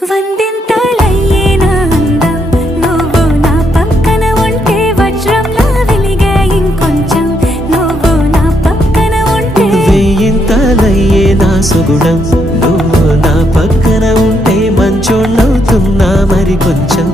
వందింతలయ్యేనా అందం నువ్వు నా పక్కన ఉంటే వజ్రంలా వెలిగే ఇంకొంచెం నువ్వు నా పక్కన ఉంటే వెయ్యింతలయ్యేనా సుగుణం నువ్వు నా పక్కన ఉంటే మంచోణ్ణవుతున్నా మరి కొంచెం